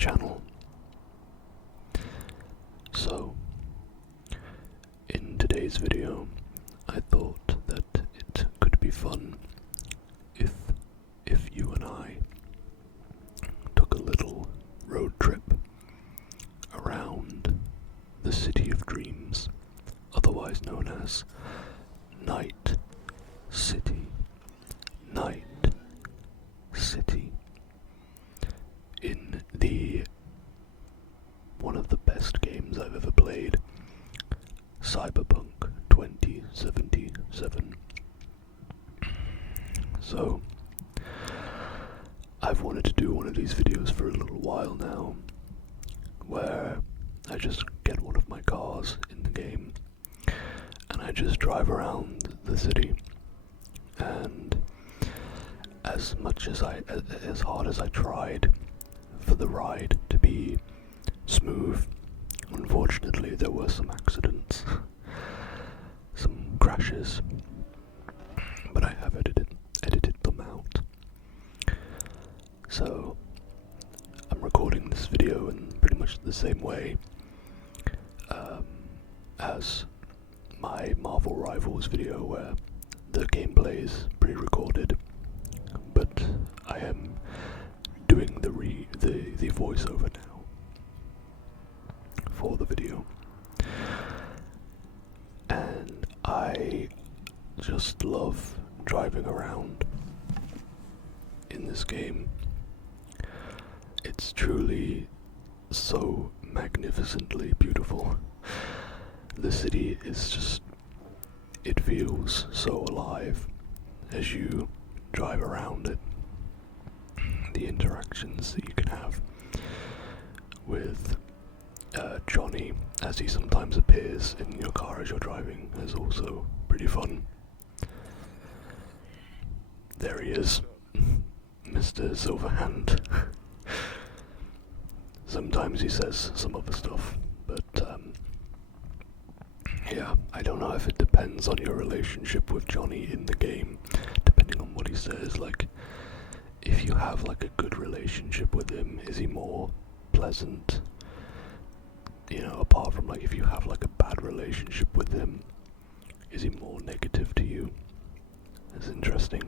channel. So, in today's video, I thought that it could be fun if you and I took a little road trip around the City of Dreams, otherwise known as Night City. Night City. In one of the best games I've ever played, Cyberpunk 2077. So, I've wanted to do one of these videos for a little while now, where I just get one of my cars in the game, and I just drive around the city, and as hard as I tried for the ride to be smooth, unfortunately there were some accidents, some crashes, but I have edited them out. So I'm recording this video in pretty much the same way as my Marvel Rivals video, where the gameplay is pre-recorded, but I am doing the voiceover now for the video, and I just love driving around in this game. It's truly so magnificently beautiful. The city is just, it feels so alive as you drive around it. The interactions that you can have with Johnny, as he sometimes appears in your car as you're driving, is also pretty fun. There he is, Mr. Silverhand. Sometimes he says some other stuff, but yeah, I don't know if it depends on your relationship with Johnny in the game, depending on what he says. Like, if you have like a good relationship with him, is he more pleasant? You know, apart from like if you have like a bad relationship with him, is he more negative to you? It's interesting.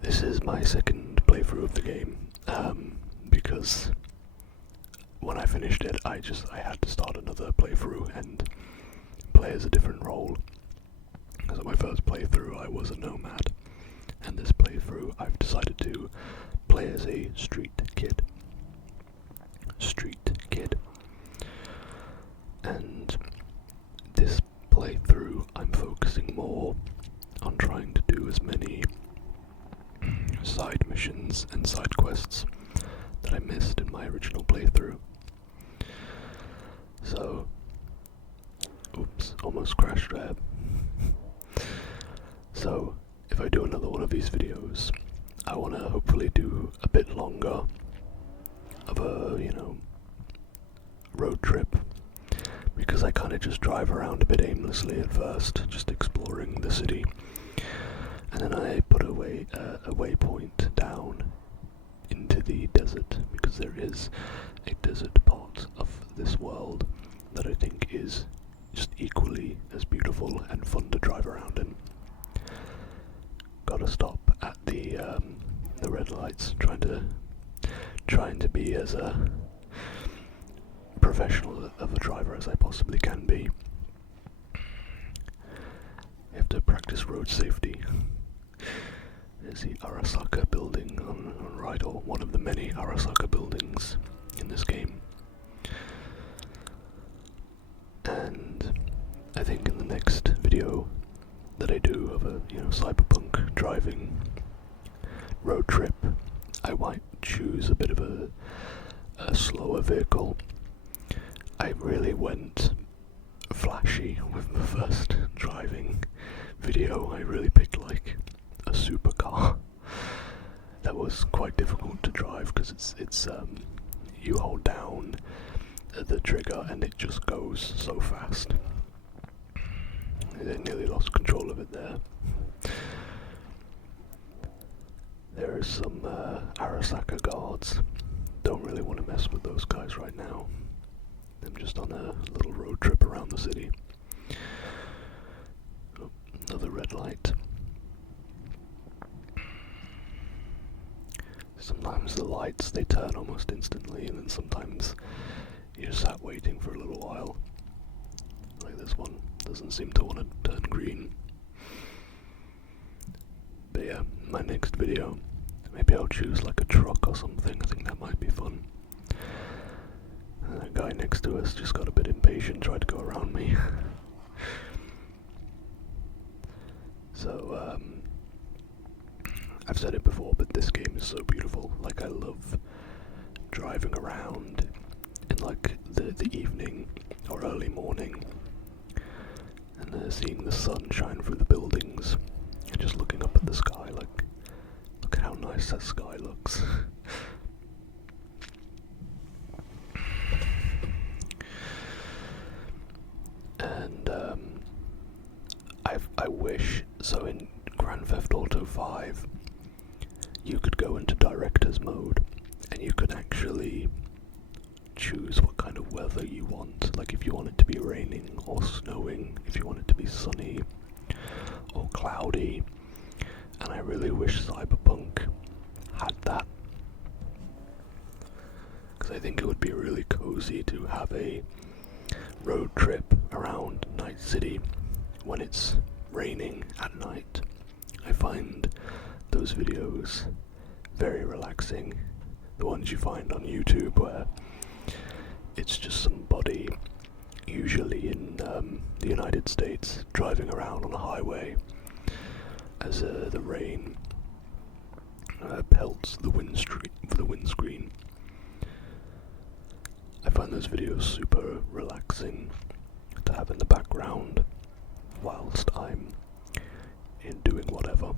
This is my second playthrough of the game, because when I finished it, I had to start another playthrough and play as a different role. So my first playthrough, I was a nomad, and this playthrough, I've decided to play as a street kid. And this playthrough, I'm focusing more on trying to do as many side missions and side quests that I missed in my original playthrough. So, oops, almost crashed there. So, if I do another one of these videos, I want to hopefully do a bit longer of a, road trip, because I kind of just drive around a bit aimlessly at first, just exploring the city, and then I put a waypoint down into the desert, because there is a desert part of this world that I think is just equally as beautiful and fun to drive around in. Gotta stop at the red lights, trying to be as professional of a driver as I possibly can be. You have to practice road safety. There's the Arasaka building on right, or one of the many Arasaka buildings in this game. And I think in the next video that I do of a cyberpunk driving road trip, I might choose a bit of a slower vehicle. I really went flashy with the first driving video. I really picked like a supercar. That was quite difficult to drive because it's you hold down the trigger and it just goes so fast. I nearly lost control of it there. There is some Arasaka guards. Don't really want the city. Oh, another red light. Sometimes the lights, they turn almost instantly, and then sometimes you're sat waiting for a little while. Like this one doesn't seem to want to turn green. But yeah, my next video, maybe I'll choose like a truck or something. I think that might be fun. And that guy next to us just got a bit impatient, tried to go around me. So, I've said it before, but this game is so beautiful. Like, I love driving around in like the evening or early morning and seeing the sun shine through the buildings and just looking up at the sky. Like, look at how nice that sky looks. And I wish, so in Grand Theft Auto 5 you could go into director's mode and you could actually choose what kind of weather you want. Like if you want it to be raining or snowing, if you want it to be sunny or cloudy. And I really wish Cyberpunk had that, because I think it would be really cozy to have a road trip around Night City when it's raining at night. I find those videos very relaxing. The ones you find on YouTube where it's just somebody, usually in the United States, driving around on a highway as the rain pelts the windscreen. I find those videos super relaxing to have in the background whilst I'm doing whatever.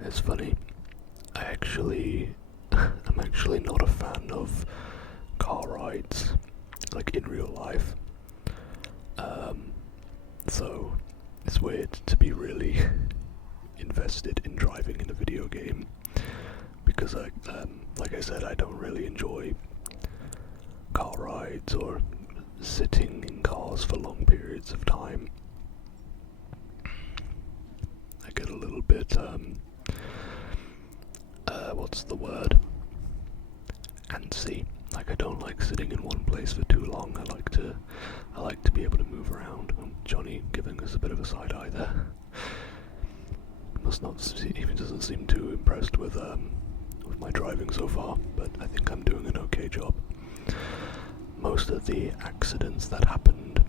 It's funny, I'm actually not a fan of car rides, like in real life. So it's weird to be really invested in driving in a video game, because like I said, I don't really enjoy car rides or sitting in cars for long periods of time. I get a little bit, what's the word? Antsy. Like, I don't like sitting in one place for too long. I like to be able to move around. Johnny giving us a bit of a side eye there. He doesn't seem too impressed with my driving so far, but I think I'm doing an okay job. Most of the accidents that happened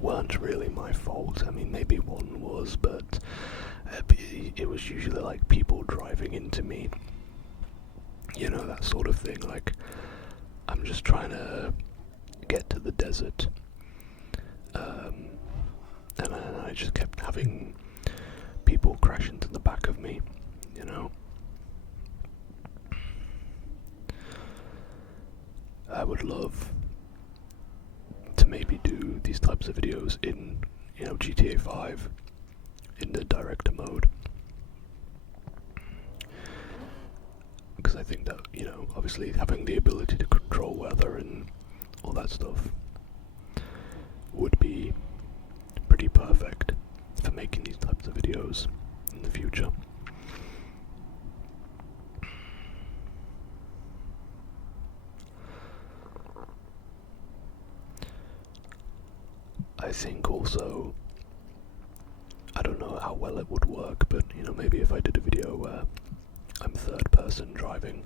weren't really my fault. I mean, maybe one was, but it was usually like people driving into me. You know, that sort of thing. Like, I'm just trying to get to the desert, and I just kept having people crash into the back of me, you know. I would love to maybe do these types of videos in, GTA 5 in the director mode, because I think that, obviously having the ability to control weather and all that stuff would be pretty perfect for making these types of videos in the future. I think also, I don't know how well it would work, but maybe if I did a video where I'm third person driving,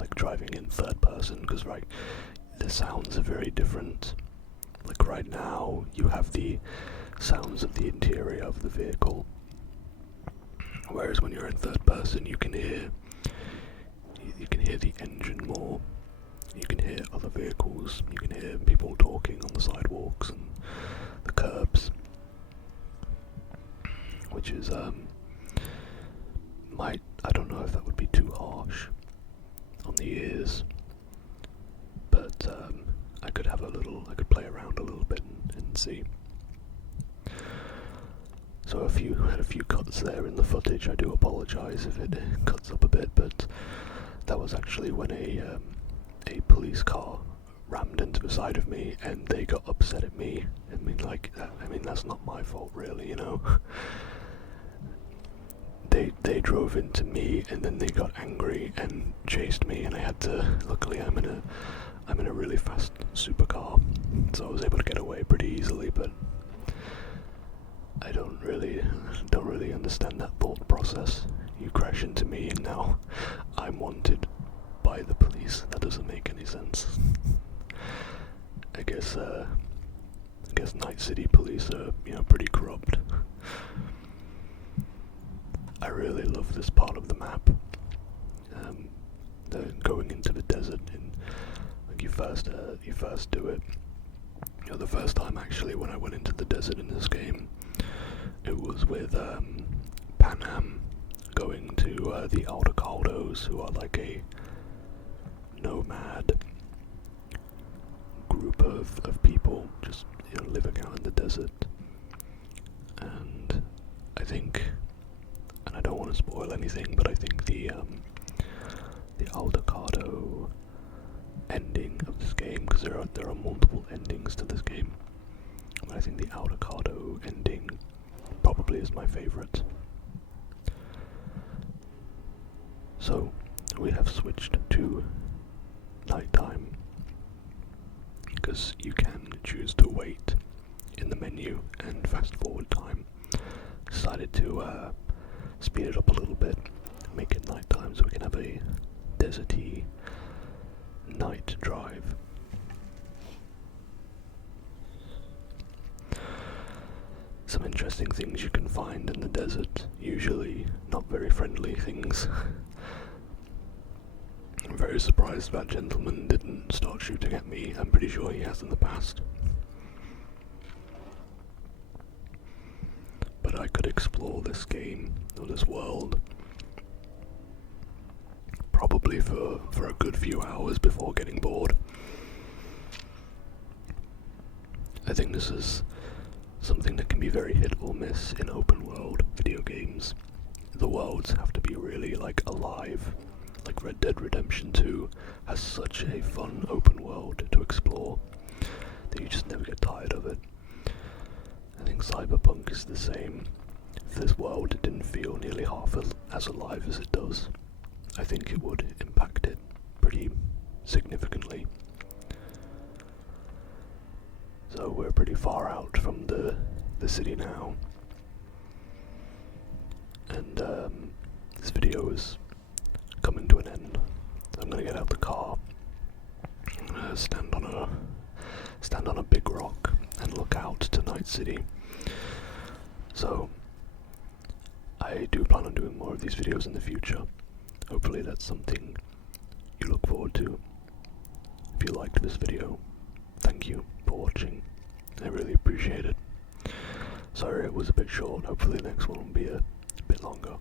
like driving in third person, because the sounds are very different. Like right now, you have the sounds of the interior of the vehicle, whereas when you're in third person, you can hear the engine more. You can hear other vehicles. You can hear people talking on the sidewalks and the curbs, which is I don't know if that would be too harsh on the ears, but I could play around a little bit and see. So had a few cuts there in the footage. I do apologise if it cuts up a bit, but that was actually when a a police car rammed into the side of me, and they got upset at me. That's not my fault, really, you know. They drove into me, and then they got angry and chased me, and I had to. Luckily, I'm in a really fast supercar, so I was able to get away pretty easily. But I don't really understand that thought process. You crash into me, and now I'm wanted by the police. That doesn't make any sense. I guess Night City police are, pretty corrupt. I really love this part of the map. Going into the desert, and like you first do it. The first time actually when I went into the desert in this game, it was with Panam going to the Aldecados, who are like a nomad group of people just living out in the desert. And I think, and I don't want to spoil anything, but I think the Aldecado ending of this game, because there are multiple endings to this game, but I think the Aldecado ending probably is my favorite. So we have switched to nighttime, because you can choose to wait in the menu and fast forward time. Decided to speed it up a little bit, make it nighttime so we can have a deserty night drive. Some interesting things you can find in the desert, usually not very friendly things. I'm very surprised that gentleman didn't start shooting at me. I'm pretty sure he has in the past. But I could explore this game, or this world, probably for a good few hours before getting bored. I think this is something that can be very hit or miss in open world video games. The worlds have to be really alive. Like Red Dead Redemption 2 has such a fun open world to explore that you just never get tired of it. I think Cyberpunk is the same. If this world didn't feel nearly half as alive as it does, I think it would impact it pretty significantly. So we're pretty far out from the city now, and this video is coming to an end. So I'm gonna get out the car, I'm gonna stand on a big rock and look out to Night City. So I do plan on doing more of these videos in the future. Hopefully that's something you look forward to. If you liked this video, thank you for watching. I really appreciate it. Sorry it was a bit short. Hopefully the next one will be a bit longer.